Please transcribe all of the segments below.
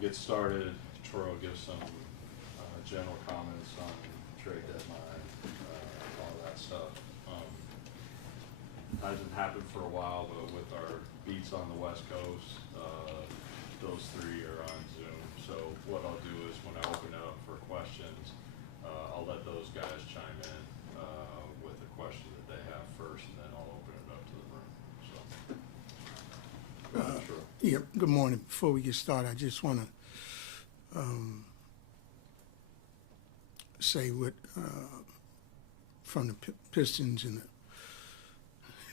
get started, Troy will give some general comments on trade deadline, all that stuff. Hasn't happened for a while, but with our beats on the West Coast, those three are on Zoom. So what I'll do is when I open it up for questions, I'll let those guys chime in with a question that they have first, and then I'll open it up to the room. So, go ahead, Troy. Yeah, good morning. Before we get started, I just want to say what from the Pistons and the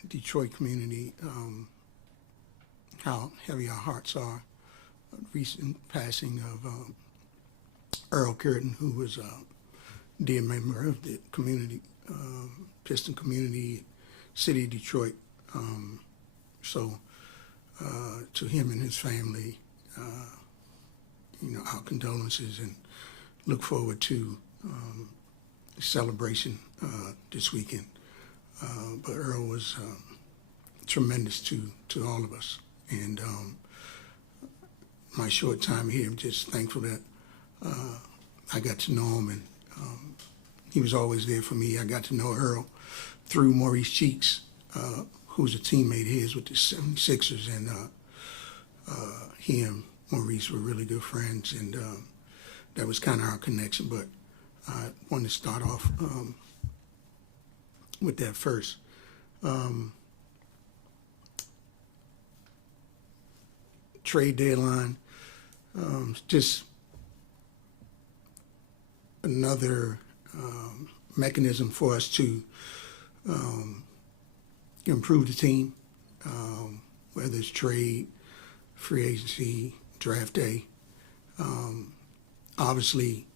Detroit community, how heavy our hearts are. Recent passing of Earl Cureton, who was a dear member of the community, Piston community, city of Detroit. So to him and his family, our condolences, and look forward to celebration this weekend. But Earl was tremendous to all of us, and my short time here, I'm just thankful that I got to know him, and he was always there for me. I got to know Earl through Maurice Cheeks, who's a teammate of his with the 76ers, and he and Maurice were really good friends, and that was kind of our connection. But I wanted to start off with that first. Trade deadline, just another mechanism for us to improve the team, whether it's trade, free agency, draft day. Obviously,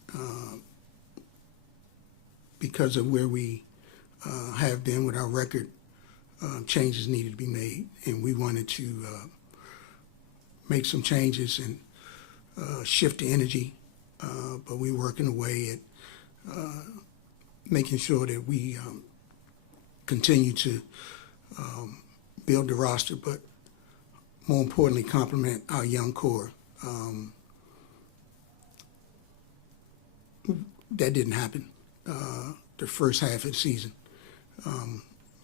because of where we have been with our record, changes needed to be made, and we wanted to make some changes and shift the energy, but we're working away at making sure that we continue to build the roster, but more importantly, complement our young core. That didn't happen the first half of the season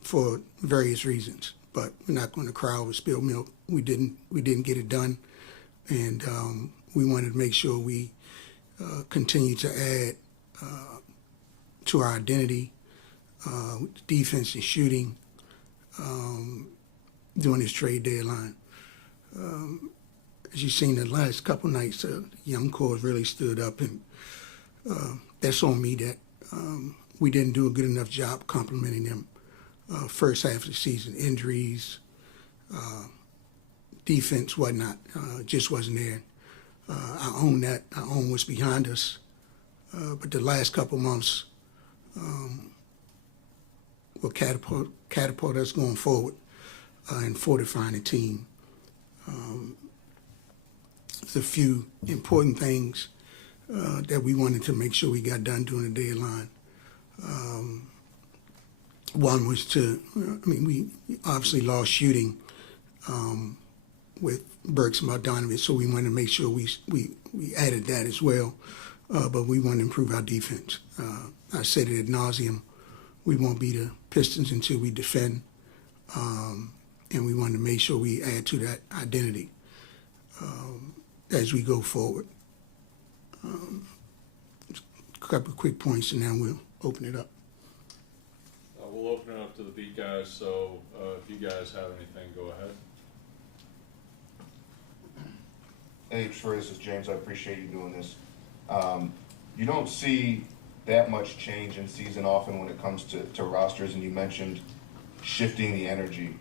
for various reasons, but we're not going to cry over spilled milk. We didn't get it done, and we wanted to make sure we continue to add to our identity, defense and shooting during this trade deadline. As you've seen the last couple nights, the young core really stood up, and that's on me that we didn't do a good enough job complimenting them first half of the season. Injuries, defense, whatnot, just wasn't there. I own that. I own what's behind us. But the last couple months will catapult us going forward and fortifying the team. There's a few important things that we wanted to make sure we got done during the deadline. One was we obviously lost shooting with Burks and Bogdanovich, so we wanted to make sure we added that as well. But we want to improve our defense. I said it ad nauseum. We won't be the Pistons until we defend, and we want to make sure we add to that identity as we go forward. A couple of quick points, and then we'll open it up. We'll open it up to the beat guys, so if you guys have anything, go ahead. Hey, Troy, this is James. I appreciate you doing this. You don't see that much change in season often when it comes to rosters, and you mentioned shifting the energy.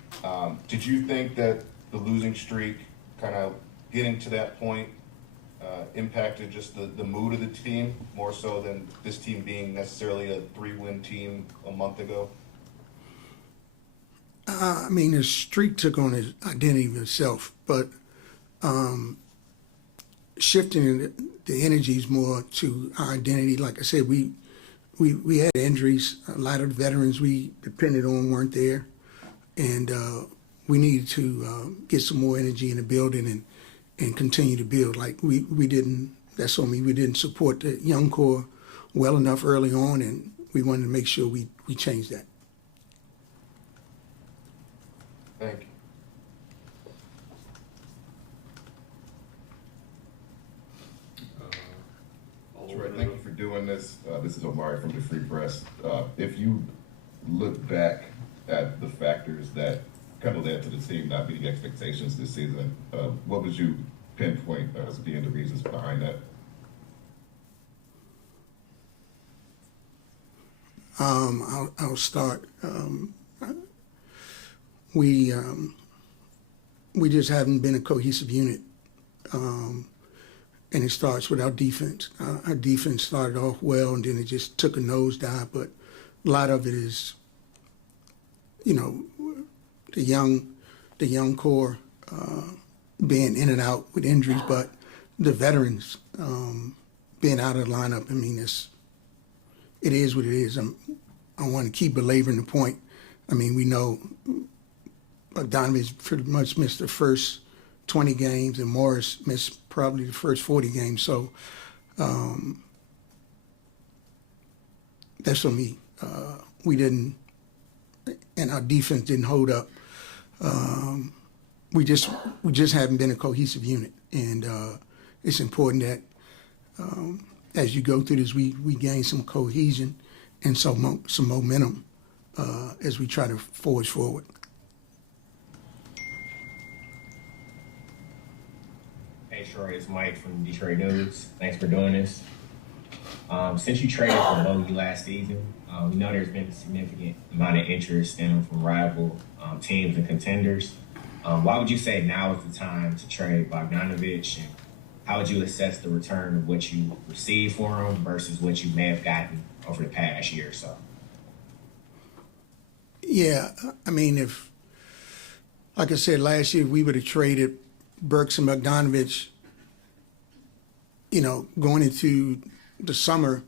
Did you think that the losing streak, kind of getting to that point, impacted just the mood of the team more so than this team being necessarily a 3-win team a month ago? The streak took on its identity of itself, but shifting the energies more to our identity. Like I said, we had injuries. A lot of the veterans we depended on weren't there, and we needed to get some more energy in the building and continue to build. Like we didn't. That's on me. We didn't support the young core well enough early on, and we wanted to make sure we changed that. Thank you. Troy, thank you for doing this. This is Omari from the Free Press. If you look back at the factors that kind of led to the team not meeting expectations this season, what would you pinpoint as being the reasons behind that? I'll start. We just haven't been a cohesive unit, and it starts with our defense. Our defense started off well, and then it just took a nosedive. But a lot of it is, the young core being in and out with injuries, but the veterans being out of the lineup. I mean, it is what it is. I want to keep belaboring the point. I mean, we know Bogdanovich pretty much missed the first 20 games, and Morris missed probably the first 40 games. So that's on me. We didn't, and our defense didn't hold up. We just haven't been a cohesive unit, and it's important that as you go through this, we gain some cohesion and some momentum as we try to forge forward. Hey Troy, it's Mike from Detroit News. Thanks for doing this. Since you traded for Bogey last season, we know there's been a significant amount of interest stemming from rival teams and contenders. Why would you say now is the time to trade Bogdanovich, and how would you assess the return of what you received for him versus what you may have gotten over the past year or so? Yeah, I mean, if, like I said, last year, we would have traded Burks and Bogdanovich, going into the summer,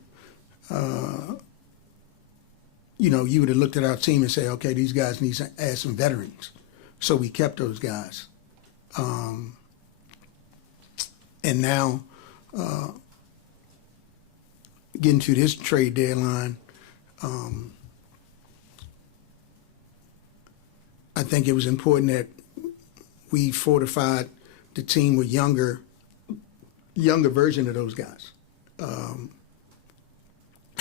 you would have looked at our team and say, okay, these guys need to add some veterans. So we kept those guys. And now, getting to this trade deadline, I think it was important that we fortified the team with younger version of those guys. And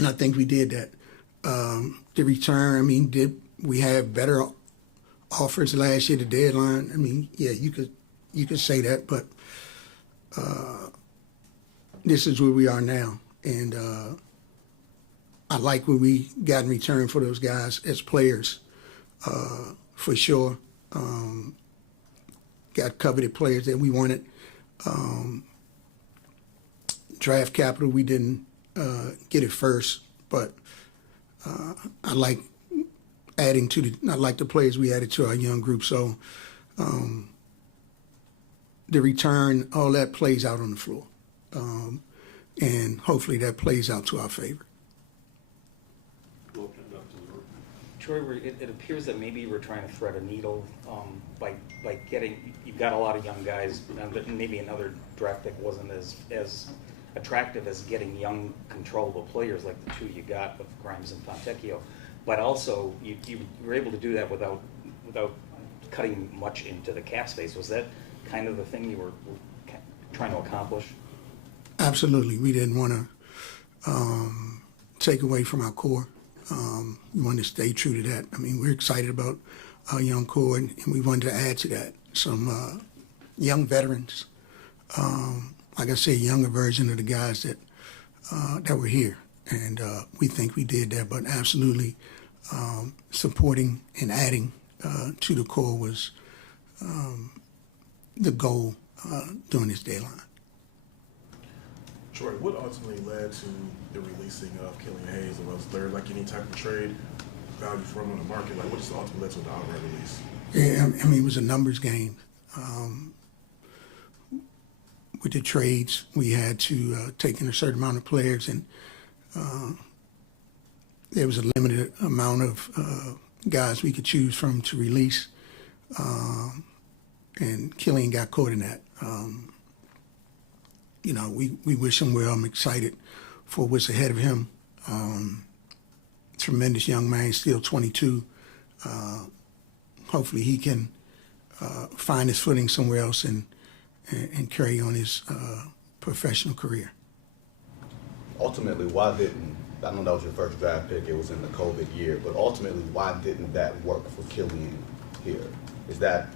I think we did that. The return, I mean, did we have better offers last year, the deadline? I mean, yeah, you could say that, but this is where we are now. And I like what we got in return for those guys as players, for sure. Got coveted players that we wanted. Draft capital, we didn't get it first, but I like adding to I like the players we added to our young group. So the return, all that plays out on the floor. And hopefully that plays out to our favor. We'll open it up to the room. Troy, it appears that maybe you were trying to thread a needle by getting, you've got a lot of young guys, but maybe another draft pick wasn't as attractive as getting young, controllable players like the two you got with Grimes and Fontecchio. But also, you were able to do that without cutting much into the cap space. Was that kind of the thing you were trying to accomplish? Absolutely. We didn't want to take away from our core. We wanted to stay true to that. I mean, we're excited about our young core, and we wanted to add to that some young veterans. Like I said, younger version of the guys that were here. And we think we did that, but absolutely supporting and adding to the core was the goal during this deadline. Troy, what ultimately led to the releasing of Kilian Hayes? Was there like any type of trade value for him on the market? Like, what just ultimately led to the outright release? Yeah, I mean, it was a numbers game. With the trades, we had to take in a certain amount of players, and there was a limited amount of guys we could choose from to release, and Kilian got caught in that. we wish him well. I'm excited for what's ahead of him. Tremendous young man, still 22. Hopefully he can find his footing somewhere else and carry on his professional career. Ultimately, why didn't, I know that was your first draft pick, it was in the COVID year, but ultimately, why didn't that work for Kilian here? Is that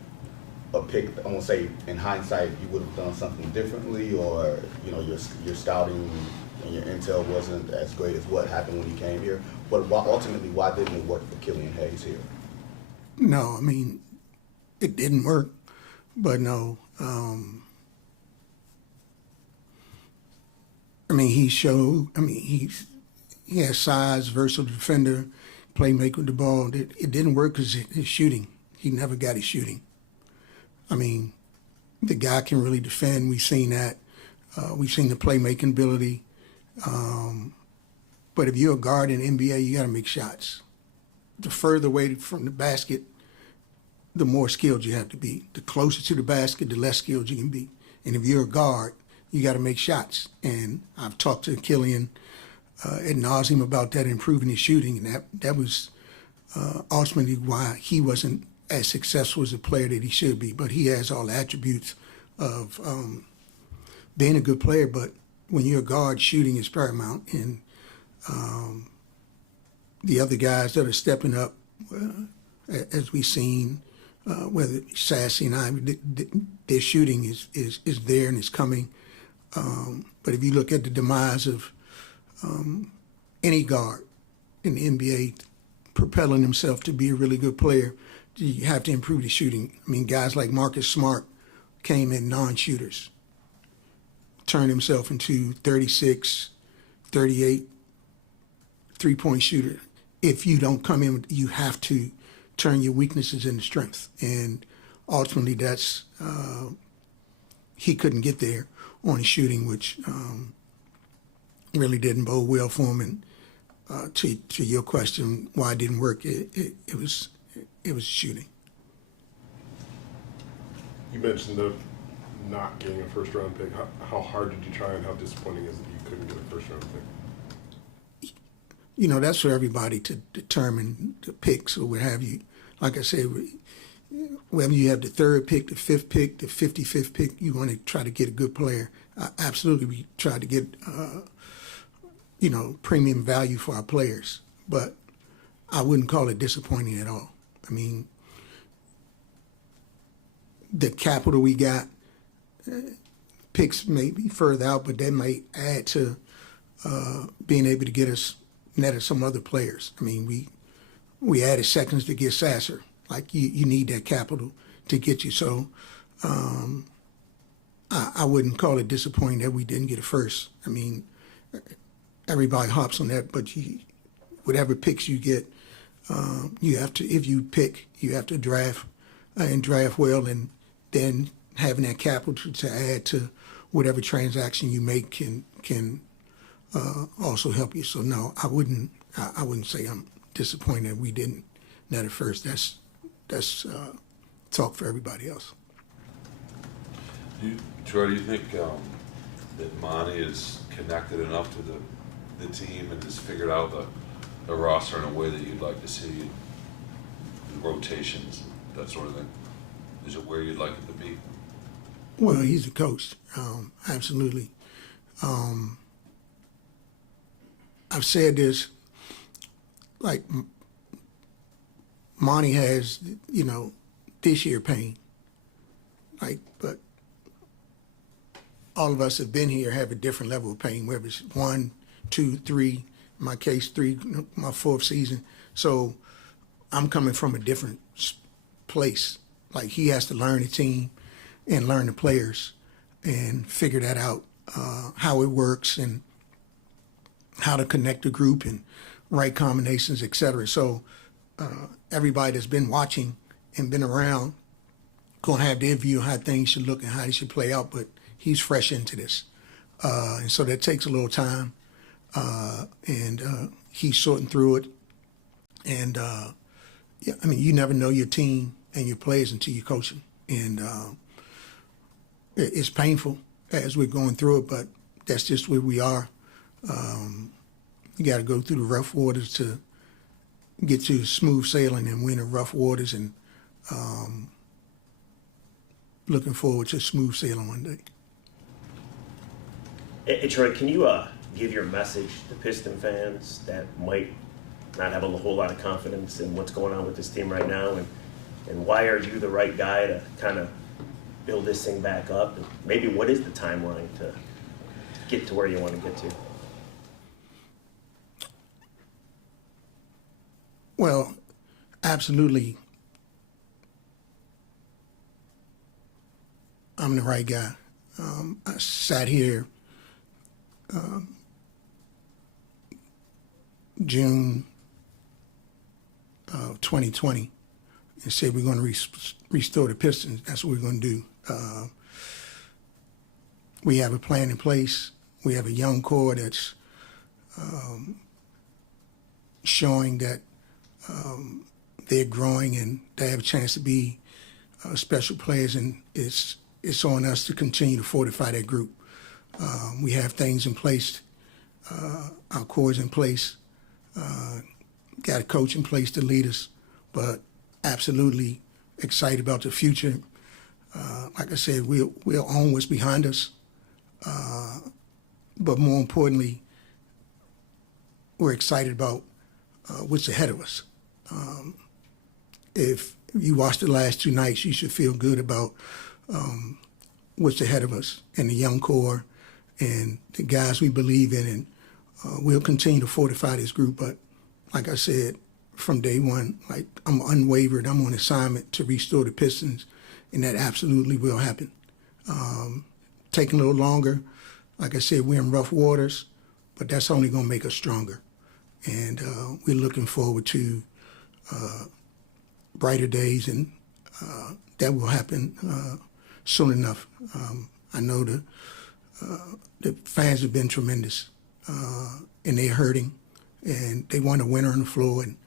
a pick, I won't say in hindsight you would have done something differently, or your scouting and your intel wasn't as great as what happened when he came here? But ultimately, why didn't it work for Kilian Hayes here? No, I mean, it didn't work, but no. He showed, he has size, versatile defender, playmaker with the ball. It didn't work because his shooting. He never got his shooting. The guy can really defend. We've seen that. We've seen the playmaking ability. But if you're a guard in the NBA, you got to make shots. The further away from the basket, the more skilled you have to be. The closer to the basket, the less skilled you can be. And if you're a guard, you got to make shots. And I've talked to Kilian ad nauseum about that, improving his shooting, and that was ultimately why he wasn't as successful as a player that he should be. But he has all the attributes of being a good player. But when you're a guard, shooting is paramount. And the other guys that are stepping up, as we've seen, whether Sassy and I, their shooting is there and is coming. But if you look at the demise of any guard in the NBA propelling himself to be a really good player, you have to improve the shooting. Guys like Marcus Smart came in non-shooters, turned himself into 36, 38 three-point shooter. If you don't come in, you have to turn your weaknesses into strength. And ultimately that's, he couldn't get there on his shooting, which really didn't bode well for him. And to your question, why it didn't work, it was shooting. You mentioned the not getting a first round pick. How hard did you try, and how disappointing is it you couldn't get a first round pick? That's for everybody to determine the picks or what have you. Like I said, whether you have the third pick, the fifth pick, the 55th pick, you want to try to get a good player. Absolutely, we try to get, premium value for our players. But I wouldn't call it disappointing at all. The capital we got, picks may be further out, but that might add to being able to get us netted some other players. We added seconds to get Sasser. Like, you need that capital to get you. So I wouldn't call it disappointing that we didn't get a first. Everybody hops on that, but whatever picks you get, you have to, if you pick, you have to draft and draft well, and then having that capital to add to whatever transaction you make can also help you. So no, I wouldn't say I'm disappointed we didn't net at first. That's talk for everybody else. Troy, do you think that Monty is connected enough to the team and has figured out the roster in a way that you'd like to see, the rotations, that sort of thing? Is it where you'd like it to be? Well, he's a coach, absolutely. I've said this, like, Monty has, this year pain. But all of us have been here have a different level of pain, whether it's 1, 2, 3, in my case 3, my 4th season. So I'm coming from a different place. Like, he has to learn the team and learn the players and figure that out, how it works and how to connect the group and right combinations, et cetera. So everybody that's been watching and been around gonna have their view of how things should look and how they should play out, but he's fresh into this. And so that takes a little time. And he's sorting through it. And you never know your team and your players until you coach them. And it's painful. as we're going through it, but that's just where we are. You got to go through the rough waters to get to smooth sailing, and we're in the rough waters, and looking forward to smooth sailing one day. Hey, Troy, can you give your message to Piston fans that might not have a whole lot of confidence in what's going on with this team right now, and why are you the right guy to kind of build this thing back up? And maybe what is the timeline to get to where you want to get to? Well, absolutely, I'm the right guy. I sat here June of 2020 and said we're going to restore the Pistons. That's what we're going to do. We have a plan in place. We have a young core that's showing that they're growing and they have a chance to be special players, and it's on us to continue to fortify that group. We have things in place. Our core is in place. Got a coach in place to lead us, but absolutely excited about the future. Like I said, we'll own what's behind us, but more importantly, we're excited about what's ahead of us. If you watched the last 2 nights, you should feel good about what's ahead of us and the young core and the guys we believe in, and we'll continue to fortify this group. But like I said, from day one, like I'm unwavered. I'm on assignment to restore the Pistons, and that absolutely will happen. Taking a little longer. Like I said, we're in rough waters, but that's only going to make us stronger. And we're looking forward to brighter days, and that will happen soon enough. I know the fans have been tremendous, and they're hurting, and they want a winner on the floor, and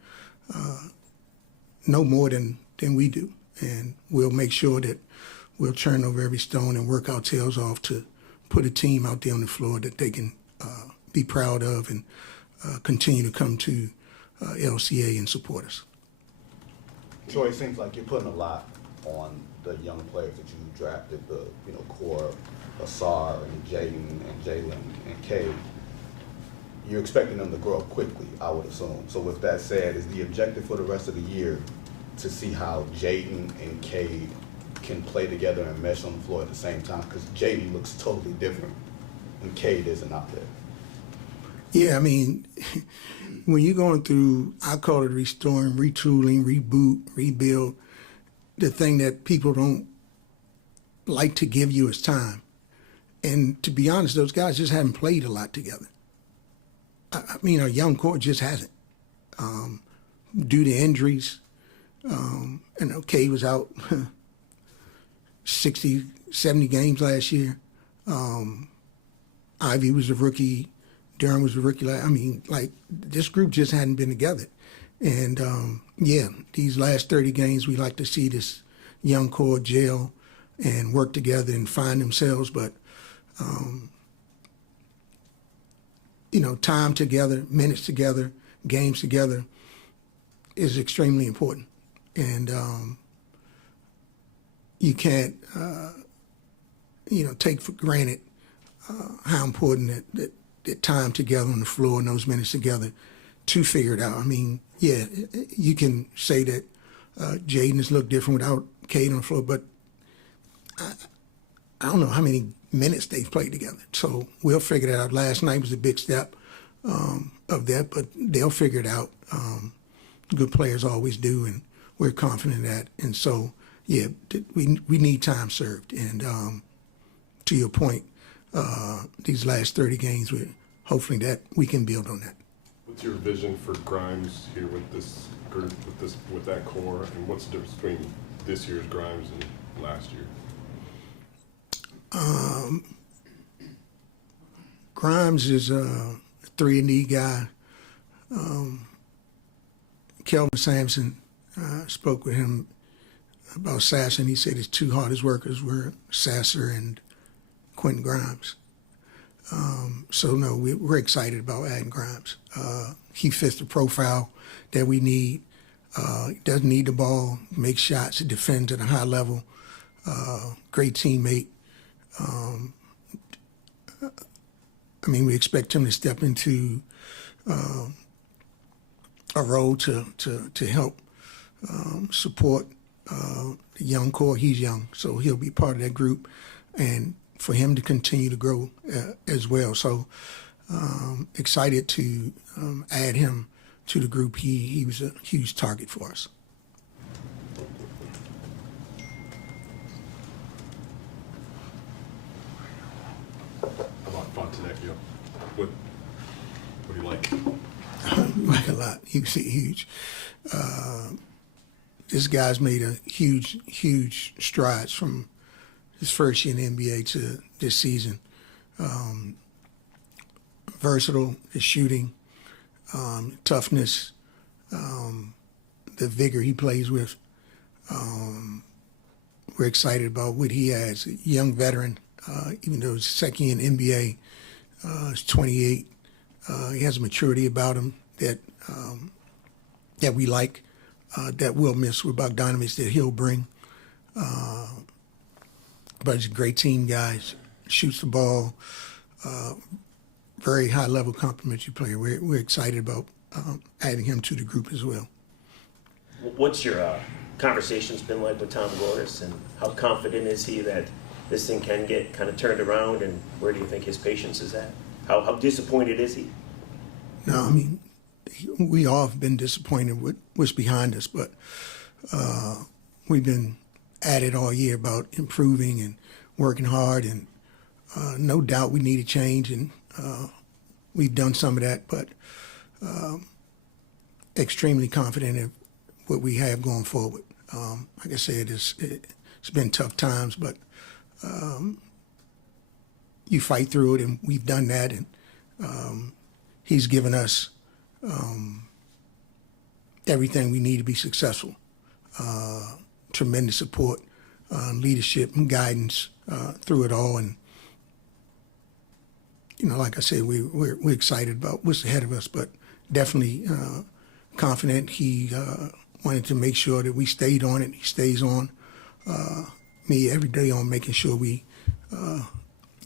no more than we do. And we'll make sure that we'll turn over every stone and work our tails off to put a team out there on the floor that they can be proud of and continue to come to LCA and support us. Troy, it seems like you're putting a lot on the young players that you drafted, the core, Asar and Jaden and Jalen and Cade. You're expecting them to grow up quickly, I would assume. So with that said, is the objective for the rest of the year to see how Jaden and Cade can play together and mesh on the floor at the same time? Because Jaden looks totally different when Cade isn't out there. Yeah, I mean, when you're going through, I call it restoring, retooling, reboot, rebuild, the thing that people don't like to give you is time. And to be honest, those guys just haven't played a lot together. I mean, our young core just hasn't. Due to injuries, and Cade was out 60, 70 games last year. Ivy was a rookie. Durham was a rookie. I mean, like, this group just hadn't been together. And, yeah, these last 30 games, we like to see this young core gel and work together and find themselves. But, time together, minutes together, games together is extremely important. And you can't, take for granted how important that time together on the floor and those minutes together to figure it out. I mean, yeah, you can say that Jaden has looked different without Cade on the floor, but I don't know how many minutes they've played together. So we'll figure that out. Last night was a big step of that, but they'll figure it out. Good players always do, and we're confident in that. And so, yeah, we need time served. And to your point, these last 30 games, hopefully that we can build on that. What's your vision for Grimes here with this group, with that core, and what's the difference between this year's Grimes and last year? Grimes is a 3-and-D guy. Kelvin Sampson, spoke with him about Sasser, and he said his two hardest workers were Sasser and Quentin Grimes. So no, we're excited about adding Grimes. He fits the profile that we need. He doesn't need the ball, makes shots, defends at a high level. Great teammate. I mean, we expect him to step into a role to help support the young core. He's young, so he'll be part of that group, and for him to continue to grow as well. So excited to add him to the group. He was a huge target for us. How about Fontenecchio? What do you like? Like a lot. He was huge. This guy's made a huge strides from his first year in the NBA to this season. Versatile, his shooting, toughness, the vigor he plays with. We're excited about what he has. A young veteran, even though he's second year in NBA, he's 28. He has a maturity about him that we like, that we'll miss with Bogdanovich, that he'll bring. But he's a great team guy, shoots the ball, very high level complimentary player. We're excited about adding him to the group as well. What's your conversations been like with Tom Gores, and how confident is he that this thing can get kind of turned around, and where do you think his patience is at? How disappointed is he? No, I mean, we all have been disappointed with what's behind us, but we've been at it all year about improving and working hard, and no doubt we need a change, and we've done some of that, but extremely confident in what we have going forward. Like I said, it's been tough times, but you fight through it, and we've done that, and he's given us everything we need to be successful. Tremendous support, leadership, and guidance through it all, and like I said, we're excited about what's ahead of us, but definitely confident. He wanted to make sure that we stayed on it. He stays on me every day on making sure we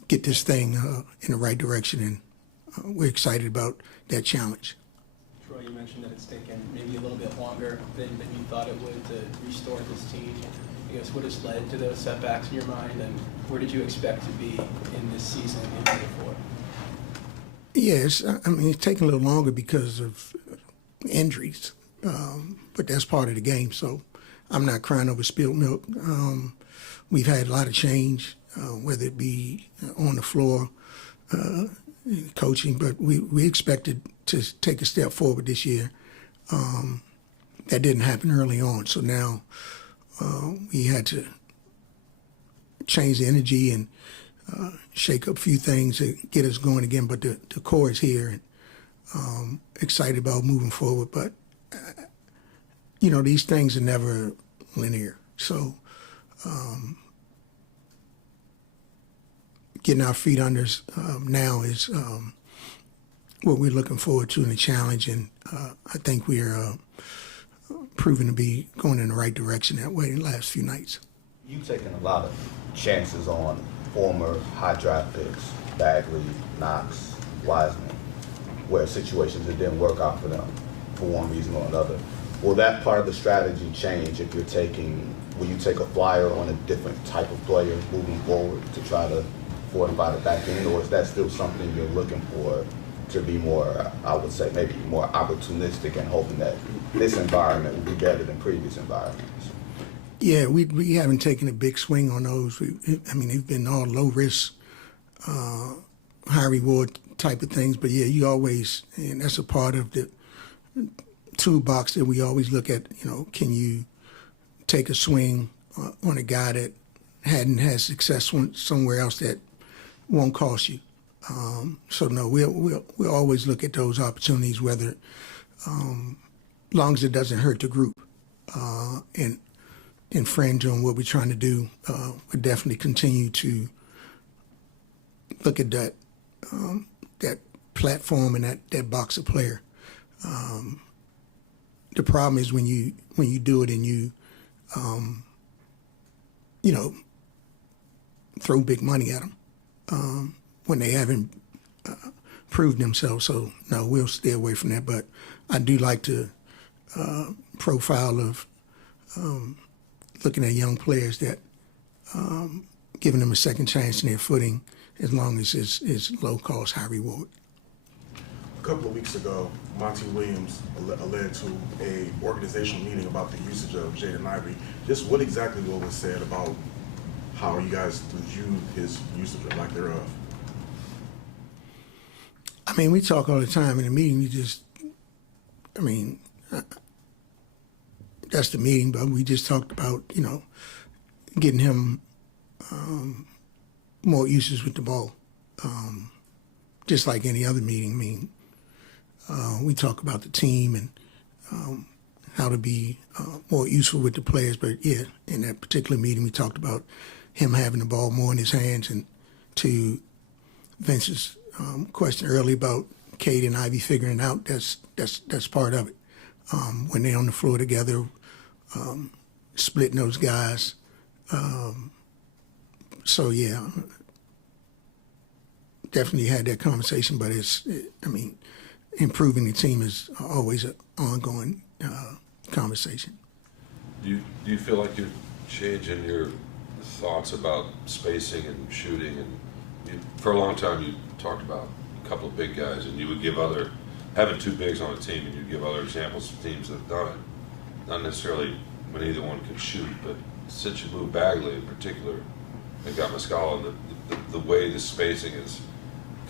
get this thing in the right direction, and we're excited about that challenge. Troy, you mentioned that it's taken maybe a little bit longer than you thought it would to restore this team. I guess what has led to those setbacks in your mind, and where did you expect to be in this season in 2024? Yes, I mean, it's taken a little longer because of injuries, but that's part of the game, so I'm not crying over spilled milk. We've had a lot of change, whether it be on the floor, coaching, but we expected to take a step forward this year. That didn't happen early on, so now we had to change the energy and shake up a few things to get us going again, but the core is here, and excited about moving forward. But, these things are never linear. So getting our feet under us now is what we're looking forward to in the challenge, and I think we're proven to be going in the right direction that way in the last few nights. You've taken a lot of chances on former high draft picks, Bagley, Knox, Wiseman, where situations that didn't work out for them for one reason or another. Will that part of the strategy change if will you take a flyer on a different type of player moving forward to try to fortify the back end, or is that still something you're looking for to be more, I would say, maybe more opportunistic and hoping that this environment will be better than previous environments? Yeah, we haven't taken a big swing on those. They've been all low risk, high reward type of things. But yeah, you always, and that's a part of the toolbox that we always look at. Can you take a swing on a guy that hadn't had success somewhere else that won't cost you? So no, we'll always look at those opportunities, whether long as it doesn't hurt the group and infringe on what we're trying to do. We'll definitely continue to look at that that platform and that box of player. The problem is when you do it and you throw big money at them when they haven't proved themselves. So no, we'll stay away from that. But I do like the profile of looking at young players that giving them a second chance in their footing, as long as it's low cost, high reward. A couple of weeks ago, Monty Williams led to a organizational meeting about the usage of Jaden Ivey. Just what exactly what was said about how you guys viewed his usage or lack thereof? I mean, we talk all the time in the meeting. That's the meeting, but we just talked about, getting him more uses with the ball, just like any other meeting. We talk about the team and how to be more useful with the players. But yeah, in that particular meeting, we talked about him having the ball more in his hands. And to Vince's question earlier about Cade and Ivy figuring it out, that's part of it. When they're on the floor together, splitting those guys. So yeah, definitely had that conversation. But improving the team is always an ongoing conversation. Do you feel like you're changing your thoughts about spacing and shooting? And for a long time, you talked about a couple of big guys, and you would give having two bigs on a team, and you'd give other examples of teams that have done it. Not necessarily when either one could shoot, but since you moved Bagley in particular and got Muscala, the way the spacing is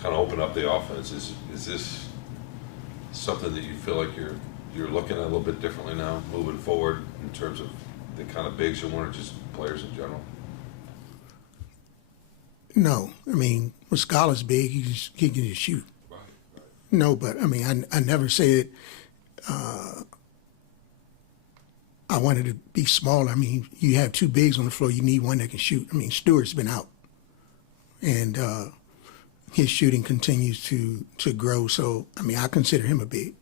kind of opened up the offense, is this something that you feel like you're looking at a little bit differently now, moving forward in terms of the kind of bigs you want, or just players in general? No, Muscala's big. He can just shoot. Right. No, but I never said I wanted to be smaller. You have two bigs on the floor. You need one that can shoot. Stewart's been out, and his shooting continues to grow. So I consider him a big.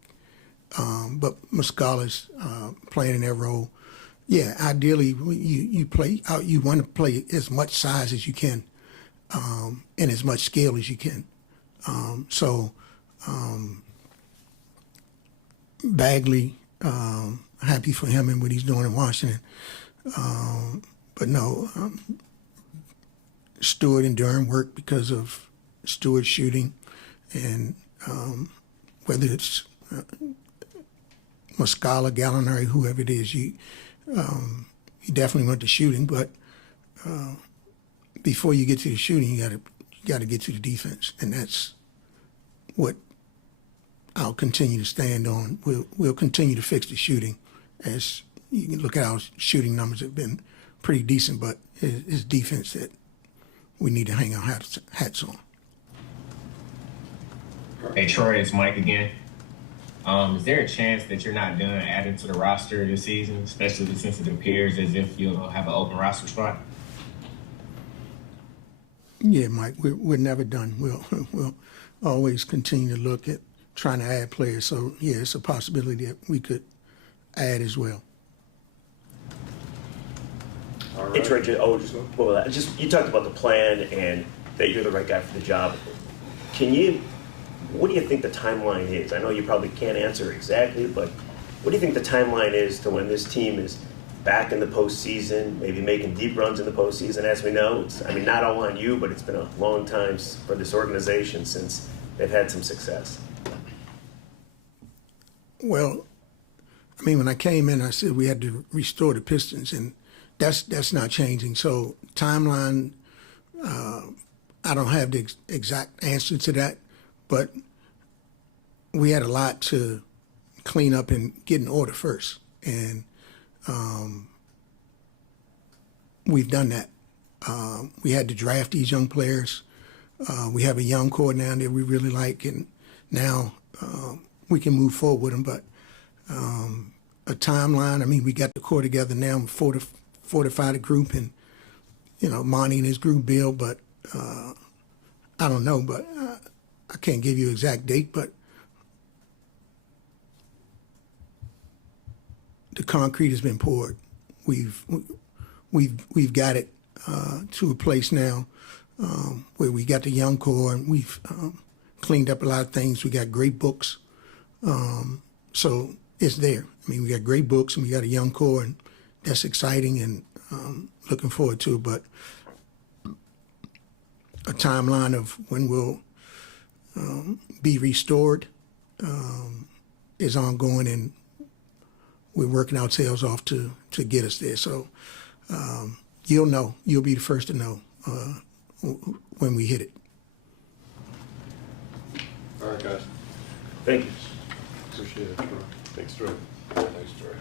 But Muscala's playing in that role. Yeah, ideally you want to play as much size as you can, and as much scale as you can. Bagley, happy for him and what he's doing in Washington. But no, Stewart and Durham work because of Stewart's shooting, and whether it's Muscala, Gallinari, whoever it is, you definitely want the shooting. But before you get to the shooting, you got to get to the defense, and that's what I'll continue to stand on. We'll continue to fix the shooting. As you can look at our shooting numbers have been pretty decent, but it's defense that we need to hang our hats on. Hey Troy, it's Mike again. Is there a chance that you're not done adding to the roster this season, especially since it appears as if you'll have an open roster spot? Yeah, Mike, we're never done. We'll always continue to look at trying to add players. So yeah, it's a possibility that we could add as well. All right. Hey, Troy, you talked about the plan and that you're the right guy for the job. What do you think the timeline is? I know you probably can't answer exactly, but what do you think the timeline is to when this team is back in the postseason, maybe making deep runs in the postseason? As we know, it's not all on you, but it's been a long time for this organization since they've had some success. Well, when I came in, I said we had to restore the Pistons, and that's not changing. So timeline, I don't have the exact answer to that, but we had a lot to clean up and get in order first, and we've done that. We had to draft these young players. We have a young core now that we really like, and now we can move forward with them. But a timeline, we got the core together now, fortify the group, and Monty and his group build. But I don't know, but I can't give you an exact date, but the concrete has been poured. We've got it to a place now where we got the young core, and we've cleaned up a lot of things. We got great books, so it's there. I mean, we got great books, and we got a young core, and that's exciting, and looking forward to it. But a timeline of when we'll be restored is ongoing, and we're working our tails off to get us there. So you'll know. You'll be the first to know when we hit it. All right, guys. Thank you. Appreciate it, Troy. Thanks, Troy. Thanks, Troy.